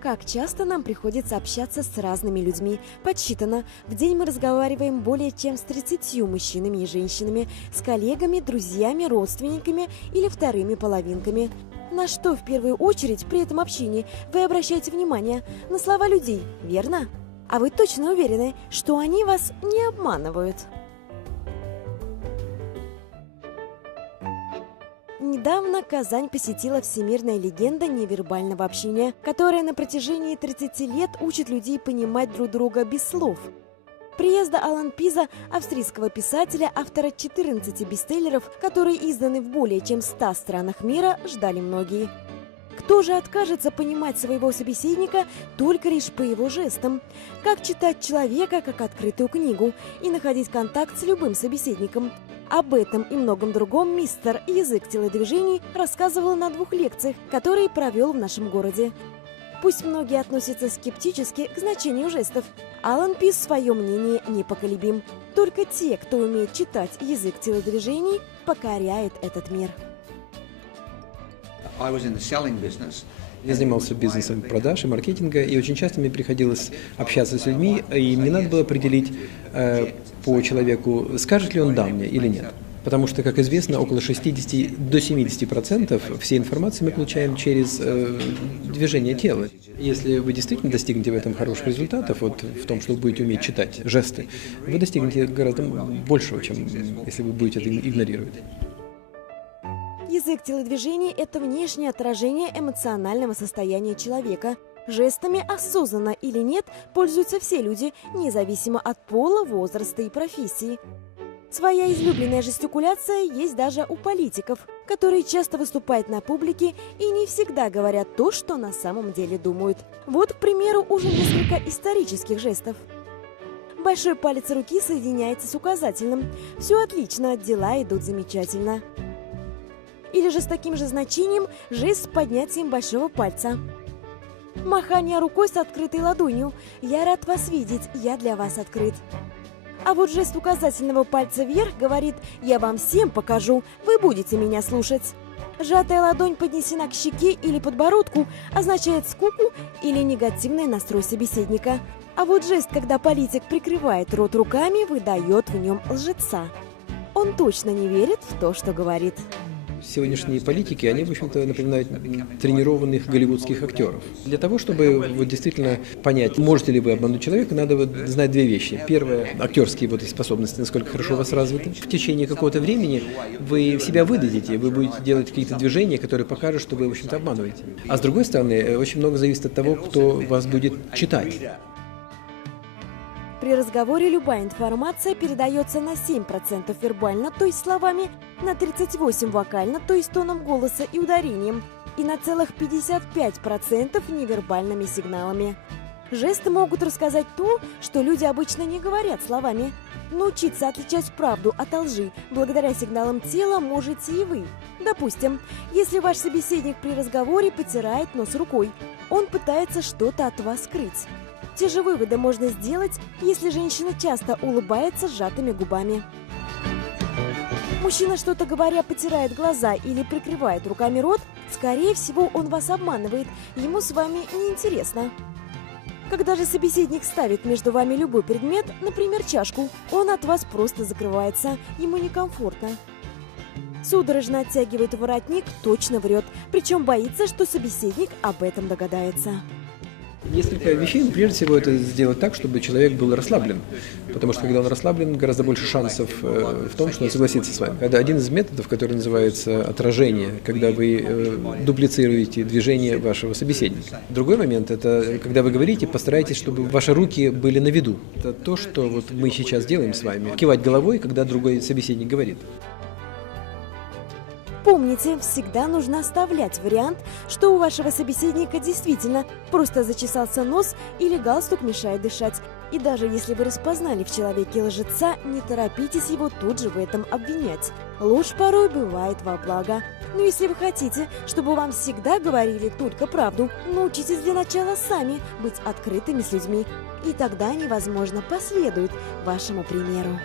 Как часто нам приходится общаться с разными людьми? Подсчитано. В день мы разговариваем более чем с 30 мужчинами и женщинами, с коллегами, друзьями, родственниками или вторыми половинками. На что в первую очередь при этом общении вы обращаете внимание? На слова людей, верно? А вы точно уверены, что они вас не обманывают? Недавно Казань посетила всемирная легенда невербального общения, которая на протяжении 30 лет учит людей понимать друг друга без слов. Приезда Алан Пиза, австрийского писателя, автора 14 бестселлеров, которые изданы в более чем 100 странах мира, ждали многие. Кто же откажется понимать своего собеседника только лишь по его жестам? Как читать человека как открытую книгу и находить контакт с любым собеседником? Об этом и многом другом мистер «Язык телодвижений» рассказывал на 2 лекциях, которые провел в нашем городе. Пусть многие относятся скептически к значению жестов, Алан Пиз в своем мнении непоколебим. Только те, кто умеет читать язык телодвижений, покоряет этот мир. Я занимался бизнесом продаж и маркетинга, и очень часто мне приходилось общаться с людьми, и мне надо было определить по человеку, скажет ли он «да» мне или нет. Потому что, как известно, около 60 до 70% всей информации мы получаем через движение тела. Если вы действительно достигнете в этом хороших результатов, вот в том, что вы будете уметь читать жесты, вы достигнете гораздо большего, чем если вы будете это игнорировать. Язык телодвижений – это внешнее отражение эмоционального состояния человека. Жестами, осознанно или нет, пользуются все люди, независимо от пола, возраста и профессии. Своя излюбленная жестикуляция есть даже у политиков, которые часто выступают на публике и не всегда говорят то, что на самом деле думают. Вот, к примеру, уже несколько исторических жестов. Большой палец руки соединяется с указательным. Все отлично, дела идут замечательно. Или же с таким же значением жест с поднятием большого пальца. Махание рукой с открытой ладонью. «Я рад вас видеть, я для вас открыт». А вот жест указательного пальца вверх говорит «Я вам всем покажу, вы будете меня слушать». Сжатая ладонь поднесена к щеке или подбородку означает скуку или негативный настрой собеседника. А вот жест, когда политик прикрывает рот руками, выдает в нем лжеца. Он точно не верит в то, что говорит. Сегодняшние политики, они, в общем-то, напоминают тренированных голливудских актеров. Для того, чтобы вот действительно понять, можете ли вы обмануть человека, надо вот знать 2 вещи. Первое, актерские вот эти способности, насколько хорошо у вас развиты. В течение какого-то времени вы себя выдадите, вы будете делать какие-то движения, которые покажут, что вы, в общем-то, обманываете. А с другой стороны, очень много зависит от того, кто вас будет читать. При разговоре любая информация передается на 7% вербально, то есть словами, на 38% вокально, то есть тоном голоса и ударением, и на целых 55% невербальными сигналами. Жесты могут рассказать то, что люди обычно не говорят словами. Научиться отличать правду от лжи благодаря сигналам тела можете и вы. Допустим, если ваш собеседник при разговоре потирает нос рукой, он пытается что-то от вас скрыть. Те же выводы можно сделать, если женщина часто улыбается сжатыми губами. Мужчина, что-то говоря, потирает глаза или прикрывает руками рот, скорее всего, он вас обманывает, ему с вами неинтересно. Когда же собеседник ставит между вами любой предмет, например, чашку, он от вас просто закрывается, ему некомфортно. Судорожно оттягивает воротник, точно врет, причем боится, что собеседник об этом догадается. Несколько вещей, но прежде всего это сделать так, чтобы человек был расслаблен, потому что когда он расслаблен, гораздо больше шансов в том, что он согласится с вами. Это один из методов, который называется отражение, когда вы дуплицируете движение вашего собеседника. Другой момент – это когда вы говорите, постарайтесь, чтобы ваши руки были на виду. Это то, что вот мы сейчас делаем с вами. Кивать головой, когда другой собеседник говорит. Помните, всегда нужно оставлять вариант, что у вашего собеседника действительно просто зачесался нос или галстук мешает дышать. И даже если вы распознали в человеке лжеца, не торопитесь его тут же в этом обвинять. Ложь порой бывает во благо. Но если вы хотите, чтобы вам всегда говорили только правду, научитесь для начала сами быть открытыми с людьми. И тогда они, возможно, последуют вашему примеру.